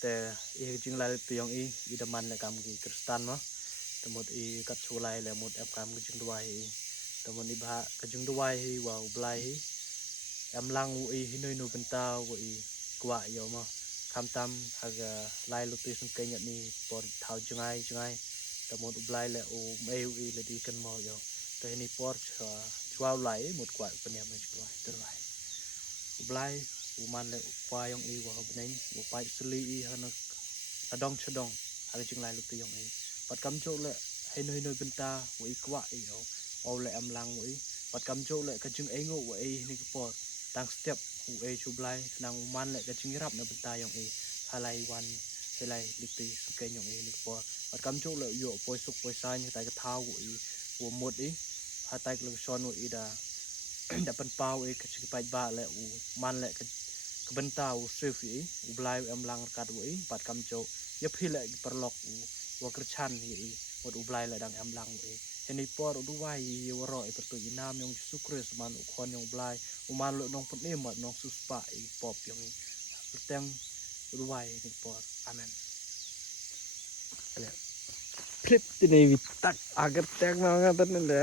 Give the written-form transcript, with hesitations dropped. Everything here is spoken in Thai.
แต่จริงๆแล้วตัวอย่างอีดมันในกรรมกีคริสตันเนาะแต่หมดอีกัดชูไลแล้วหมดแอบกรรมก็จึงด้วยแต่หมดอีบะก็จึงด้วยว่าอุบไลแอมลังอีหินอยนูเป็นตาวอีกว่าอยู่มั้งคำตามหากไลลุติสังเกตอย่างนี้ปอดเท้าจังไงแต่หมดอุบไลแล้วโอ้ไม่อีเลยดีกันมั้งอยู่แต่นี่ปอดชัวไหลหมดกว่าเป็นยังไงชัวตัวไหลอุบไลอุมันเลยอุปายองอีว่าเป็นยังอุปายสลีอีฮะนักอดองชดองหากจึงไลลุติยองอีปัดกำโจเลยให้หน่อยเป็นตาวิกว่าอีเอาเลยอำลังวิปัดกำโจเลยก็จึงเองว่านี่ก็ปอดตั้งสเต็ปหูชูบไลนางมันเลยก็จึงรับในเป็นตายองอะไรวันอะไรลิตีสเกยองนี่ก็ปอดปัดกำโจเลยอยู่ปอยสุกปอยซ้ายอย่างแต่ก็เท้าหัวหมดหาไตกลงชอนวิดาแต่เป็นเป้าก็จึงไปบ้าเลยมันเลยก็เป็นตาซื้อฝีอุบไลอำลังกัดวิปัดกำโจยับพี่เลยประหลอกว่ากระชันนี่หมดอุบไลเลยดังอำลังเห็นในปอดดูว่ายวรอยประตูยินามยองสุคริสมันอุคอนยองบลายอุมันลุน้องปนเอหมดน้องสุสปะปอบยองประเตงดูว่าในปอดอาเมนคลิปที่ในวิตักอาเกตแตกมากันตั้งแต่